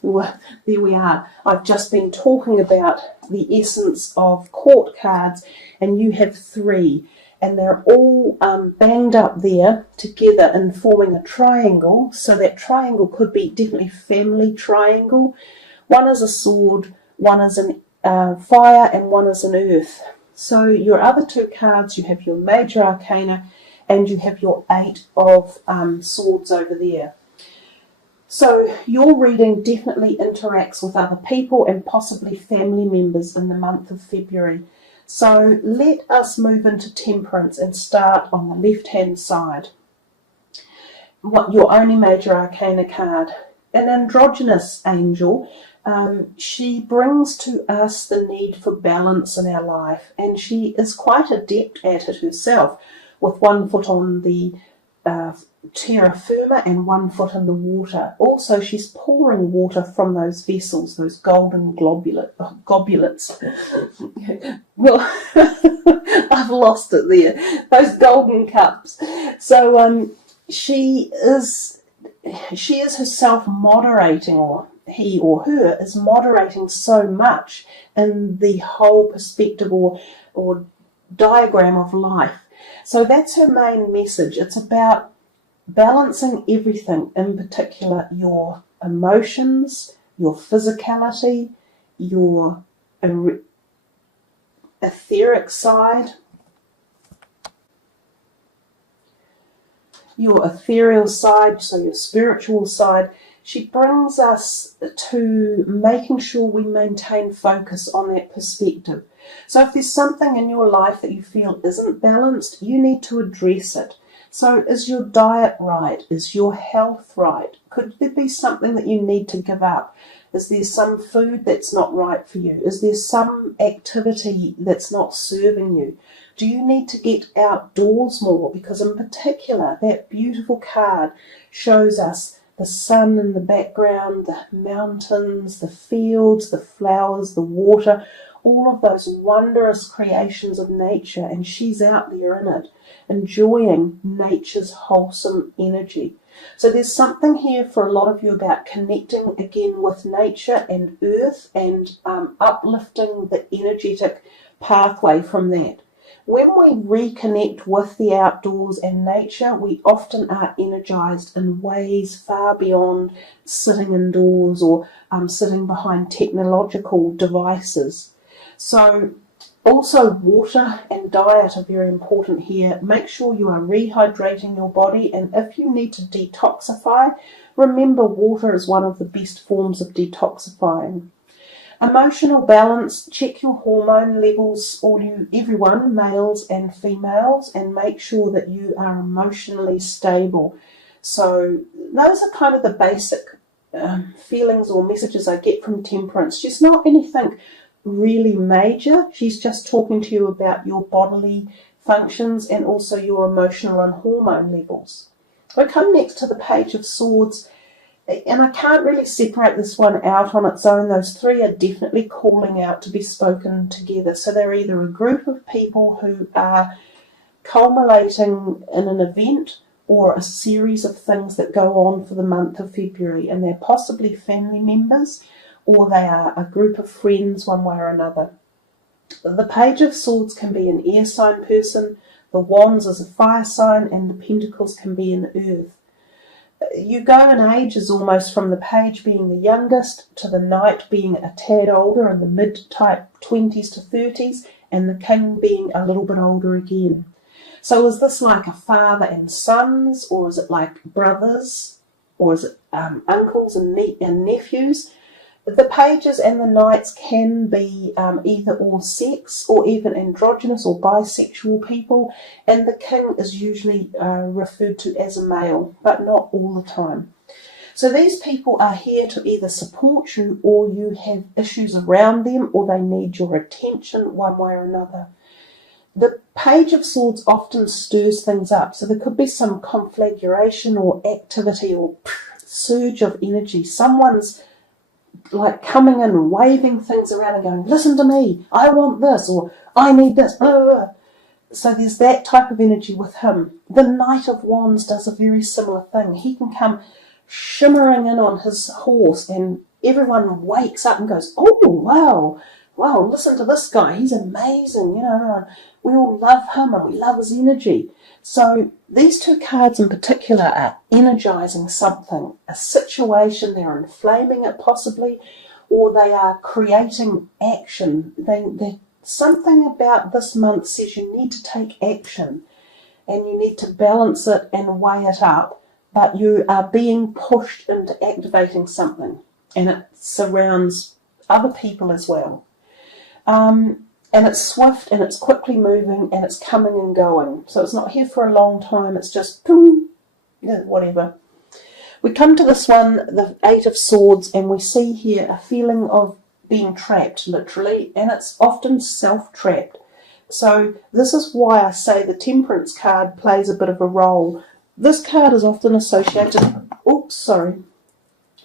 Well, there we are. I've just been talking about the essence of court cards, and you have 3, and they're all banged up there together and forming a triangle. So that triangle could be definitely family triangle. One is a sword, one is an fire, and one is an earth. So your other 2 cards, you have your major arcana, and you have your 8 of swords over there. So your reading definitely interacts with other people and possibly family members in the month of February. So let us move into temperance and start on the left-hand side. Your only major arcana card. An androgynous angel, she brings to us the need for balance in our life, and she is quite adept at it herself, with one foot on the terra firma and one foot in the water. Also, she's pouring water from those vessels, those golden gobulets. Well, I've lost it there. Those golden cups. So she is herself moderating, or he or her is moderating so much in the whole perspective or diagram of life. So that's her main message. It's about balancing everything, in particular your emotions, your physicality, your etheric side, your ethereal side, so your spiritual side. She brings us to making sure we maintain focus on that perspective. So if there's something in your life that you feel isn't balanced, you need to address it. So is your diet right? Is your health right? Could there be something that you need to give up? Is there some food that's not right for you? Is there some activity that's not serving you? Do you need to get outdoors more? Because in particular, that beautiful card shows us the sun in the background, the mountains, the fields, the flowers, the water, all of those wondrous creations of nature, and she's out there in it, enjoying nature's wholesome energy. So there's something here for a lot of you about connecting again with nature and earth, and uplifting the energetic pathway from that. When we reconnect with the outdoors and nature, we often are energized in ways far beyond sitting indoors or sitting behind technological devices. So also water and diet are very important here. Make sure you are rehydrating your body, and if you need to detoxify, remember water is one of the best forms of detoxifying. Emotional balance, check your hormone levels, everyone, males and females, and make sure that you are emotionally stable. So those are kind of the basic feelings or messages I get from temperance. She's not anything really major. She's just talking to you about your bodily functions and also your emotional and hormone levels. We come next to the Page of Swords, and I can't really separate this one out on its own. Those 3 are definitely calling out to be spoken together. So they're either a group of people who are culminating in an event or a series of things that go on for the month of February, and they're possibly family members, or they are a group of friends one way or another. The Page of Swords can be an air sign person, the Wands is a fire sign, and the Pentacles can be an earth. You go in ages almost from the Page being the youngest to the Knight being a tad older in the mid-type 20s to 30s, and the King being a little bit older again. So is this like a father and sons, or is it like brothers, or is it uncles and nephews? The Pages and the Knights can be either all sex or even androgynous or bisexual people, and the King is usually referred to as a male, but not all the time. So these people are here to either support you, or you have issues around them, or they need your attention one way or another. The Page of Swords often stirs things up, so there could be some conflagration or activity or surge of energy. Someone's like coming in and waving things around and going, listen to me, I want this, or I need this, blah, blah, blah. So there's that type of energy with him. The Knight of Wands does a very similar thing. He can come shimmering in on his horse and everyone wakes up and goes, oh, wow, listen to this guy, he's amazing, we all love him and we love his energy. So these two cards in particular are energizing something, a situation, they're inflaming it possibly, or they are creating action. Something about this month says you need to take action and you need to balance it and weigh it up, but you are being pushed into activating something, and it surrounds other people as well. And it's swift and it's quickly moving and it's coming and going. So it's not here for a long time, it's just boom, whatever. We come to this one, the Eight of Swords, and we see here a feeling of being trapped, literally, and it's often self-trapped. So this is why I say the Temperance card plays a bit of a role. This card is often associated,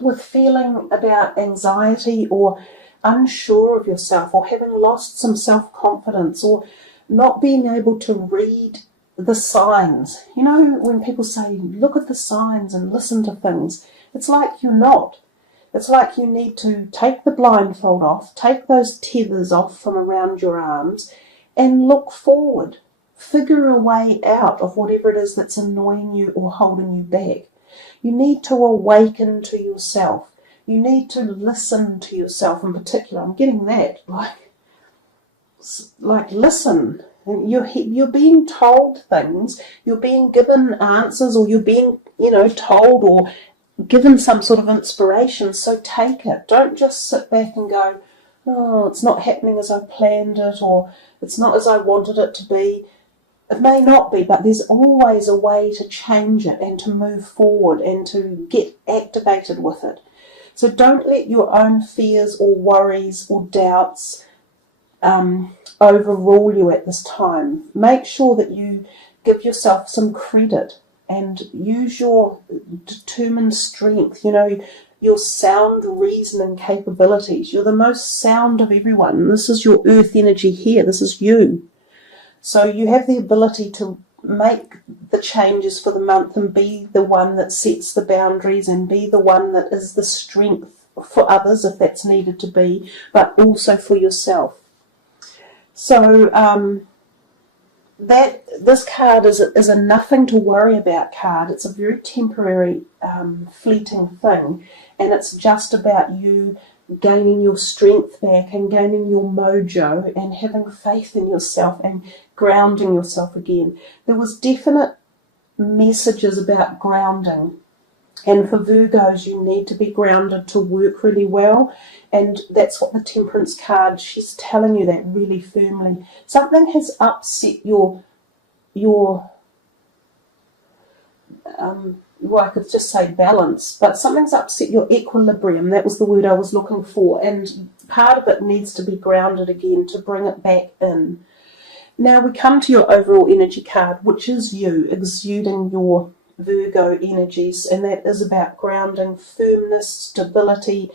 with feeling about anxiety or unsure of yourself, or having lost some self-confidence, or not being able to read the signs. When people say, look at the signs and listen to things, it's like you're not. It's like you need to take the blindfold off, take those tethers off from around your arms, and look forward. Figure a way out of whatever it is that's annoying you or holding you back. You need to awaken to yourself. You need to listen to yourself in particular. I'm getting that, like listen. You're being told things, you're being given answers, or you're being, told or given some sort of inspiration, so take it. Don't just sit back and go, oh, it's not happening as I planned it, or it's not as I wanted it to be. It may not be, but there's always a way to change it and to move forward and to get activated with it. So don't let your own fears or worries or doubts overrule you at this time. Make sure that you give yourself some credit and use your determined strength, your sound reasoning capabilities. You're the most sound of everyone. This is your earth energy here. This is you. So you have the ability to make the changes for the month and be the one that sets the boundaries and be the one that is the strength for others if that's needed to be, but also for yourself. So this card is a nothing to worry about card. It's a very temporary, fleeting thing, and it's just about you gaining your strength back and gaining your mojo and having faith in yourself and grounding yourself again. There was definite messages about grounding, and for Virgos you need to be grounded to work really well, and that's what the Temperance card, she's telling you that really firmly. Something has upset your I could just say balance, but something's upset your equilibrium. That was the word I was looking for, and part of it needs to be grounded again to bring it back in. Now we come to your overall energy card, which is you exuding your Virgo energies, and that is about grounding, firmness, stability,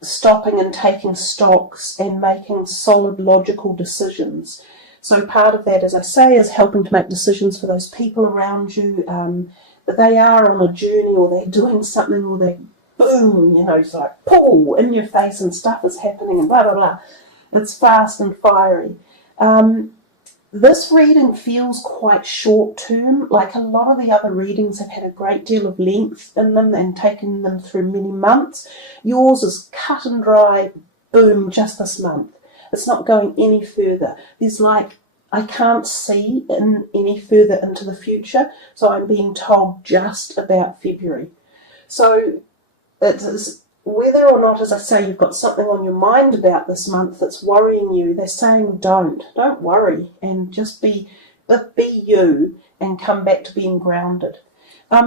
stopping and taking stocks and making solid logical decisions. So part of that, as I say, is helping to make decisions for those people around you, that they are on a journey or they're doing something, or they boom, it's like pull in your face and stuff is happening and blah, blah, blah. It's fast and fiery. This reading feels quite short term, like a lot of the other readings have had a great deal of length in them and taken them through many months. Yours is cut and dry, boom, just this month. It's not going any further. There's I can't see any further into the future, so I'm being told just about February. So it's whether or not, as I say, you've got something on your mind about this month that's worrying you, they're saying don't worry, and just be you and come back to being grounded.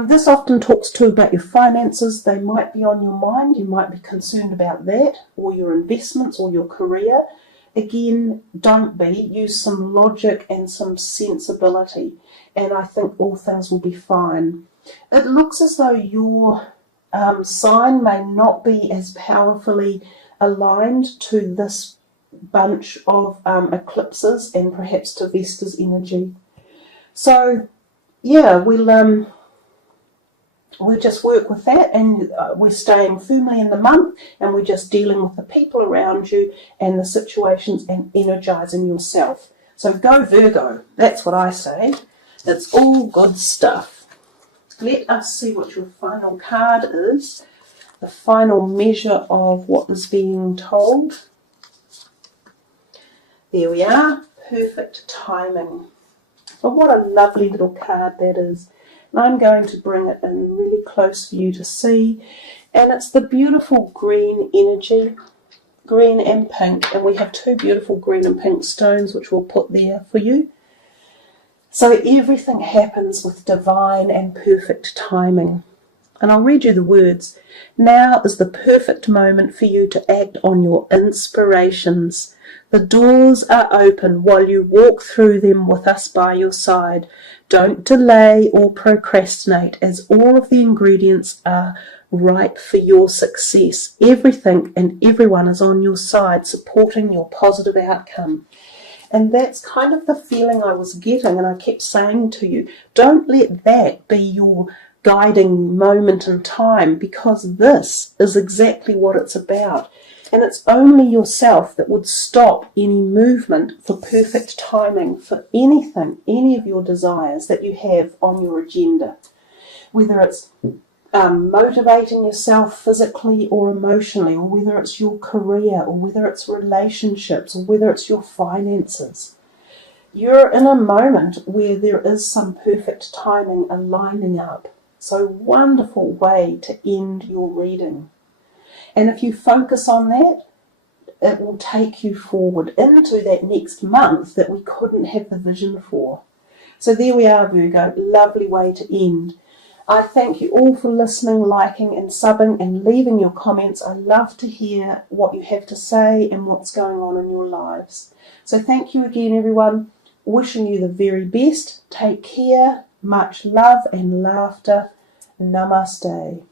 This often talks too about your finances. They might be on your mind. You might be concerned about that, or your investments, or your career. Again, don't be. Use some logic and some sensibility, and I think all things will be fine. It looks as though your sign may not be as powerfully aligned to this bunch of eclipses and perhaps to Vesta's energy. So, yeah, we'll we just work with that, and we're staying firmly in the month, and we're just dealing with the people around you and the situations and energizing yourself. So go Virgo, that's what I say. It's all good stuff. Let us see what your final card is, the final measure of what is being told. There we are, perfect timing. But what a lovely little card that is. And I'm going to bring it in really close for you to see. And it's the beautiful green energy, green and pink. And we have two beautiful green and pink stones which we'll put there for you. So everything happens with divine and perfect timing. And I'll read you the words. Now is the perfect moment for you to act on your inspirations. The doors are open while you walk through them with us by your side. Don't delay or procrastinate, as all of the ingredients are ripe for your success. Everything and everyone is on your side, supporting your positive outcome. And that's kind of the feeling I was getting, and I kept saying to you, don't let that be your guiding moment in time, because this is exactly what it's about. And it's only yourself that would stop any movement for perfect timing for anything, any of your desires that you have on your agenda. Whether it's motivating yourself physically or emotionally, or whether it's your career, or whether it's relationships, or whether it's your finances. You're in a moment where there is some perfect timing aligning up. So wonderful way to end your reading. And if you focus on that, it will take you forward into that next month that we couldn't have the vision for. So there we are, Virgo. Lovely way to end. I thank you all for listening, liking and subbing and leaving your comments. I love to hear what you have to say and what's going on in your lives. So thank you again, everyone. Wishing you the very best. Take care. Much love and laughter. Namaste.